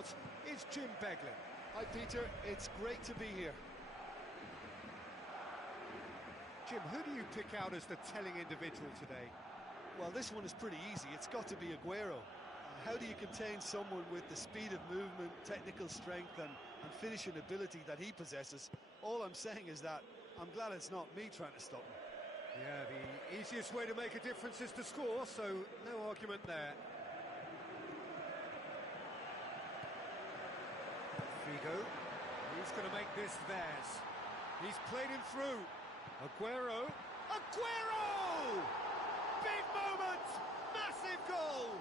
Sport is Jim Beglin. Hi Peter, it's great to be here. Jim, who do you pick out as the telling individual today? Well, this one is pretty easy. It's got to be Aguero. How do you contain someone with the speed of movement, technical strength and finishing ability that he possesses? All I'm saying is that I'm glad it's not me trying to stop him. Yeah, the easiest way to make a difference is to score, so no argument there. Figo, he's going to make this theirs. He's played him through. Aguero. Aguero! Big moment! Massive goal!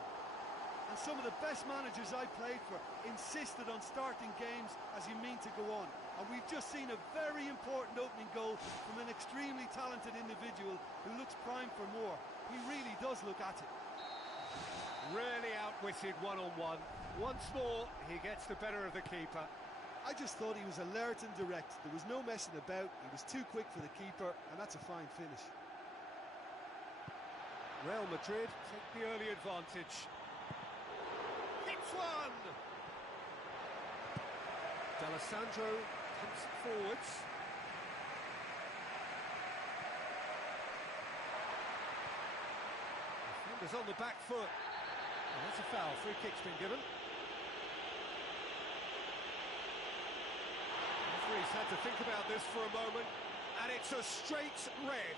And some of the best managers I played for insisted on starting games as you mean to go on. And we've just seen a very important opening goal from an extremely talented individual who looks primed for more. He really does look at it. Really outwitted one-on-one. Once more, he gets the better of the keeper. I just thought he was alert and direct. There was no messing about. He was too quick for the keeper, and that's a fine finish. Real Madrid take the early advantage. Hits one! D'Alessandro comes forwards. Defender's on the back foot. Oh, that's a foul. Free kick's been given. Referee's had to think about this for a moment, and it's a straight red.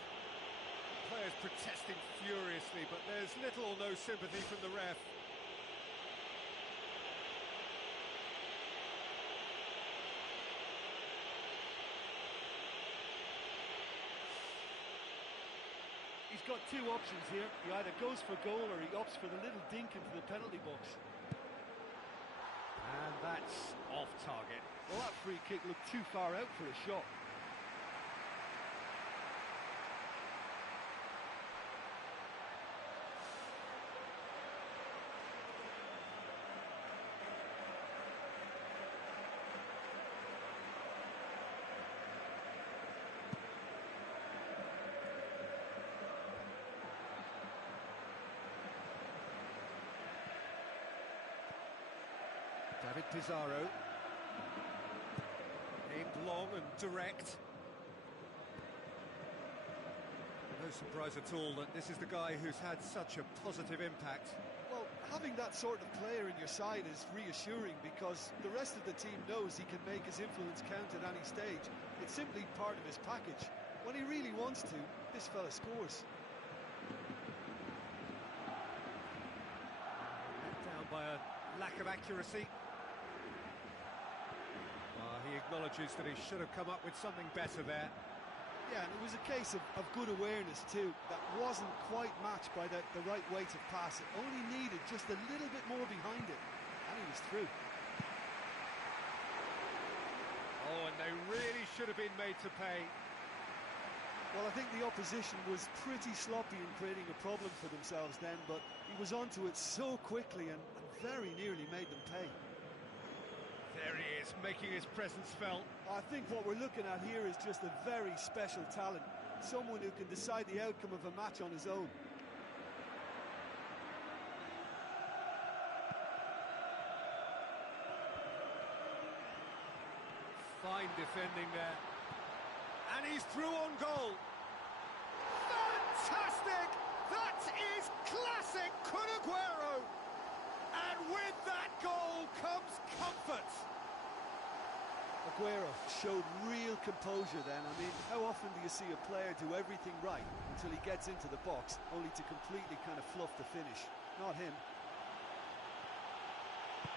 Players protesting furiously, but there's little or no sympathy from the ref. He's got two options here. He either goes for goal or he opts for the little dink into the penalty box. And that's off target. Well, that free kick looked too far out for a shot. David Pizarro, aimed long and direct. No surprise at all that this is the guy who's had such a positive impact. Well, having that sort of player in your side is reassuring because the rest of the team knows he can make his influence count at any stage. It's simply part of his package. When he really wants to, this fella scores. Let down by a lack of accuracy. He acknowledges that he should have come up with something better there. Yeah, and it was a case of good awareness too. That wasn't quite matched by the right weight of pass. It only needed just a little bit more behind it, and he was through. Oh, and they really should have been made to pay. Well, I think the opposition was pretty sloppy in creating a problem for themselves then, but he was onto it so quickly and very nearly made them pay. There he is, making his presence felt. I think what we're looking at here is just a very special talent. Someone who can decide the outcome of a match on his own. Fine defending there. And he's through on goal. Fantastic! That is classic Kun Aguero! And with that goal comes comfort. Aguero showed real composure then. I mean, how often do you see a player do everything right until he gets into the box, only to completely kind of fluff the finish? Not him.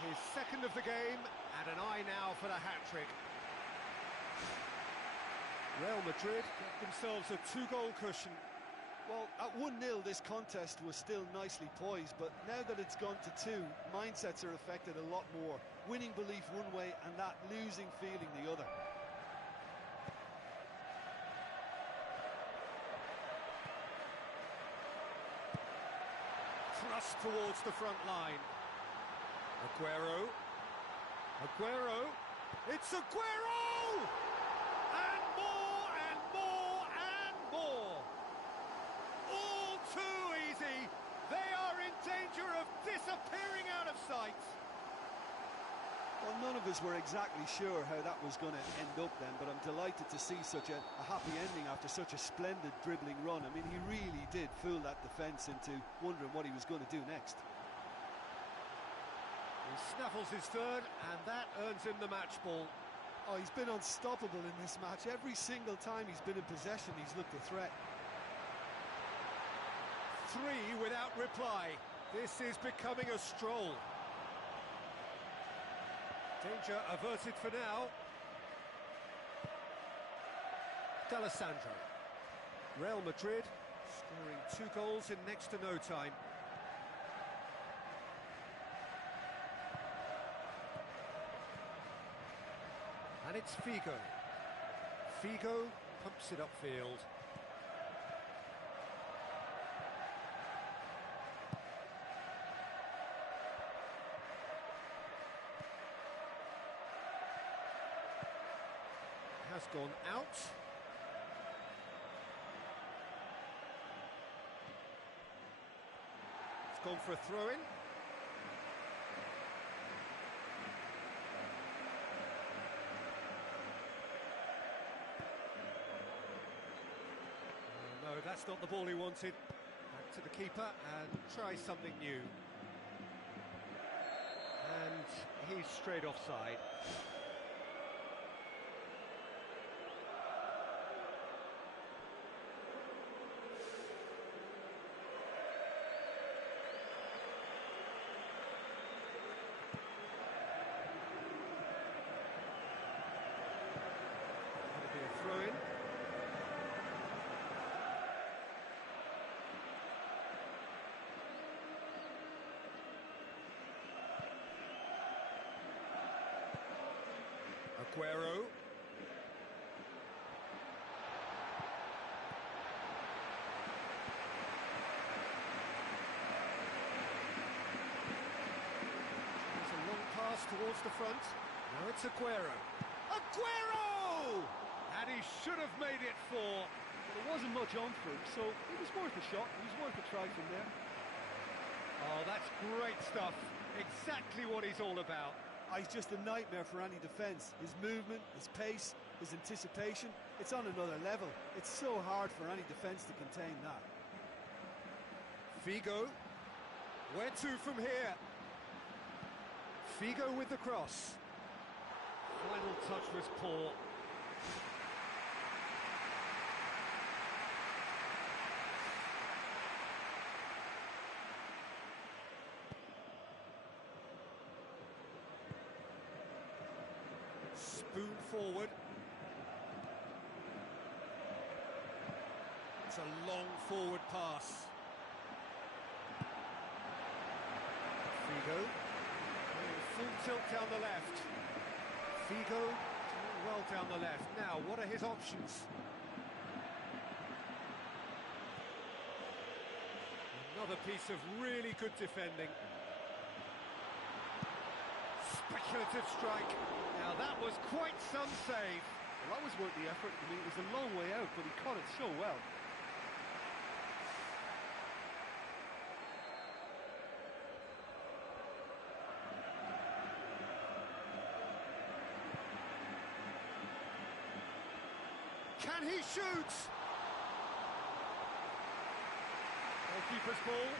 His second of the game, and an eye now for the hat-trick. Real Madrid get themselves a two-goal cushion. Well, at 1-0 this contest was still nicely poised, but now that it's gone to 2, mindsets are affected a lot more. Winning belief one way and that losing feeling the other. Thrust towards the front line. Aguero. Aguero. It's Aguero! And more and more and more. All too easy. They are in danger of disappearing out of sight. none of us were exactly sure how that was going to end up then, but I'm delighted to see such a happy ending after such a splendid dribbling run. I mean, he really did fool that defence into wondering what he was going to do next. He snaffles his third, and that earns him the match ball. Oh, he's been unstoppable in this match. Every single time he's been in possession, he's looked a threat. 3 without reply. This is becoming a stroll. Danger averted for now. D'Alessandro. Real Madrid scoring 2 goals in next to no time. And it's Figo. Figo pumps it upfield. Has gone out. It's gone for a throw-in. No, that's not the ball he wanted. Back to the keeper and try something new. And he's straight offside. Aguero. It's a long pass towards the front. Now it's Aguero. Aguero! And he should have made it 4. There wasn't much on for him, so it was worth a shot. It was worth a try from there. Oh, that's great stuff. Exactly what he's all about. He's just a nightmare for any defence. His movement, his pace, his anticipation, it's on another level. It's so hard for any defence to contain that. Figo, where to from here? Figo with the cross. Final touch was poor. Spoon forward. It's a long forward pass. Figo, full tilt down the left. Figo, well down the left. Now, what are his options? Another piece of really good defending. Speculative strike. Now that was quite some save. Well, that was worth the effort. I mean, it was a long way out, but he caught it so well. Can he shoot? Goalkeeper's ball.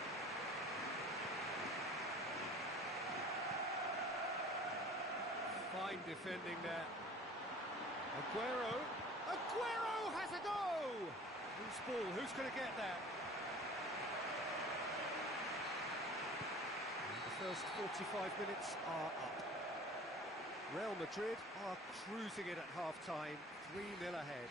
Fine defending there. Aguero. Aguero has a go! Whose ball? Who's going to get that? The first 45 minutes are up. Real Madrid are cruising it at half-time, 3-0 ahead.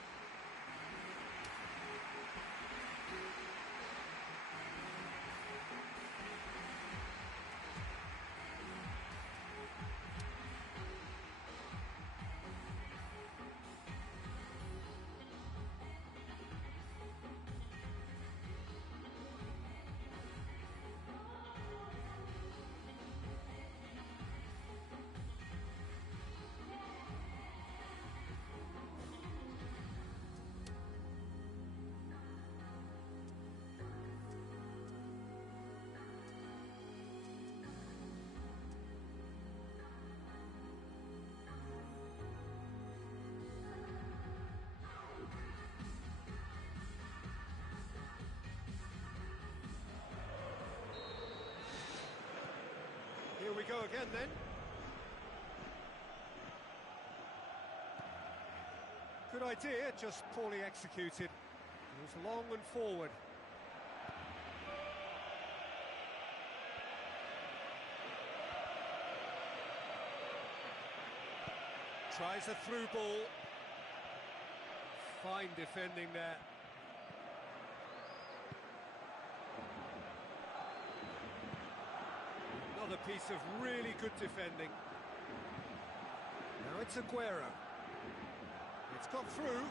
go again then. Good idea, just poorly executed. It was long and forward. Tries a through ball. Fine defending there. Another piece of really good defending. Now it's Aguero. It's got through.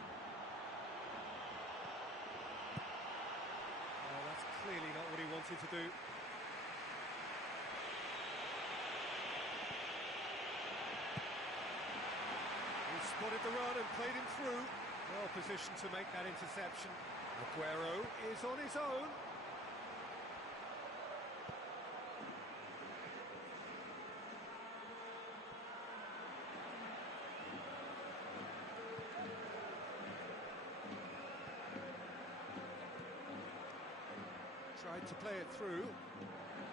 Oh, that's clearly not what he wanted to do. He spotted the run and played him through. Well positioned to make that interception. Aguero is on his own. Tried to play it through.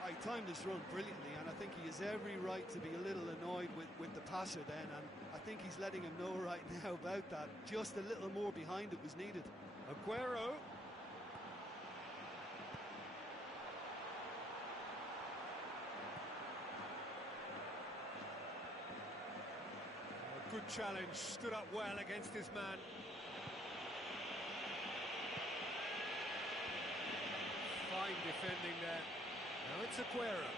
He timed his run brilliantly, and I think he has every right to be a little annoyed with the passer then, and I think he's letting him know right now about that. Just a little more behind it was needed. Aguero. A good challenge, stood up well against his man. Fine defending there. Now it's Aguero.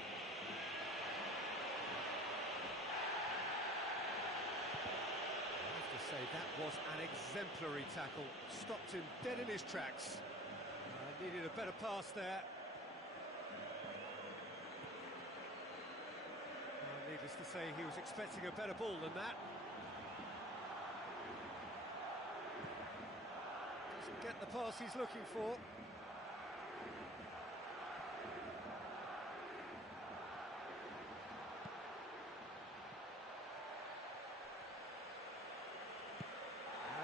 I have to say that was an exemplary tackle. Stopped him dead in his tracks. Needed a better pass there. Needless to say, he was expecting a better ball than that. Doesn't get the pass he's looking for.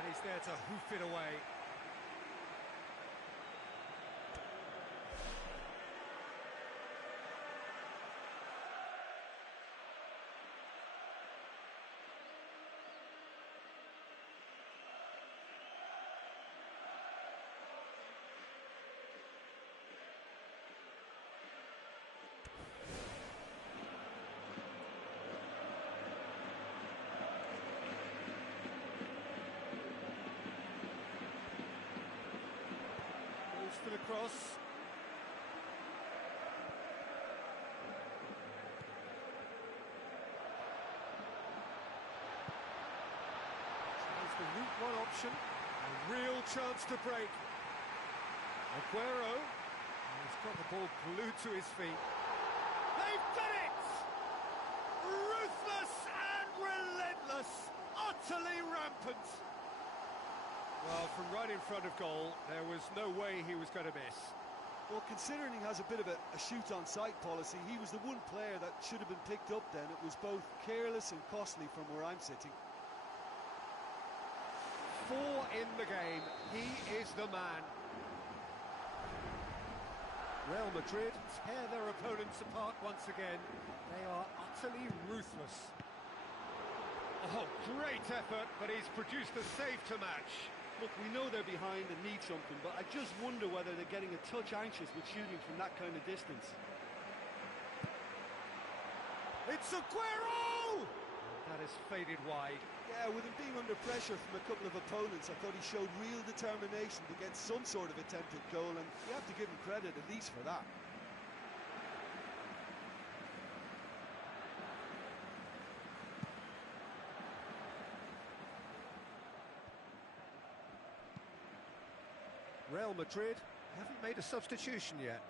He's there to hoof it away. For the cross. Tries the route one option. A real chance to break. Aguero. He's got the ball glued to his feet. They've done it! Ruthless and relentless. Utterly rampant. Well, from right in front of goal, there was no way he was going to miss. Well, considering he has a bit of a shoot-on-sight policy, he was the one player that should have been picked up then. It was both careless and costly from where I'm sitting. 4 in the game. He is the man. Real Madrid tear their opponents apart once again. They are utterly ruthless. Oh, great effort, but he's produced a save to match. Look, we know they're behind and need something, but I just wonder whether they're getting a touch anxious with shooting from that kind of distance. It's Aguero! That has faded wide. Yeah, with him being under pressure from a couple of opponents, I thought he showed real determination to get some sort of attempted goal, and you have to give him credit at least for that. Real Madrid haven't made a substitution yet.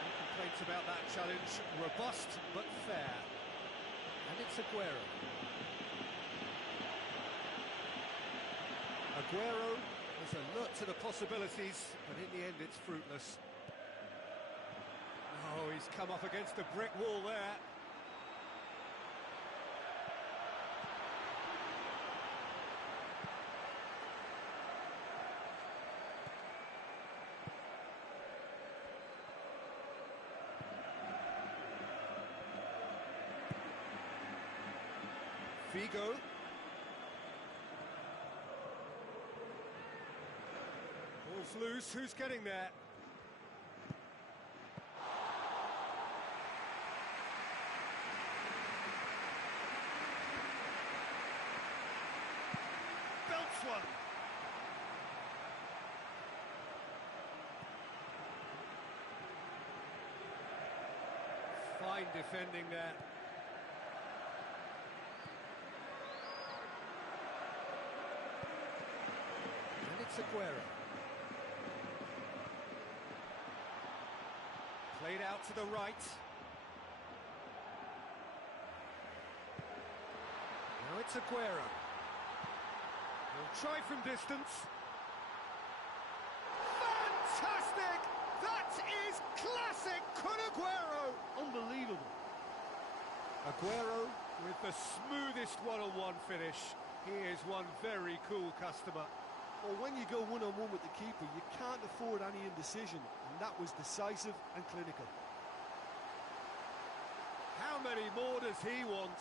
No complaints about that challenge. Robust but fair. And it's Aguero. Aguero is alert to the possibilities, but in the end it's fruitless. Oh, he's come up against a brick wall there. Figo. Ball's loose, who's getting there? Belts one. Fine defending there. And it's Aguero. Played out to the right. Now it's Aguero. He'll try from distance. Fantastic! That is classic Kun Aguero! Unbelievable. Aguero with the smoothest one-on-one finish. He is one very cool customer. Well, when you go one-on-one with the keeper, you can't afford any indecision, and that was decisive and clinical. How many more does he want?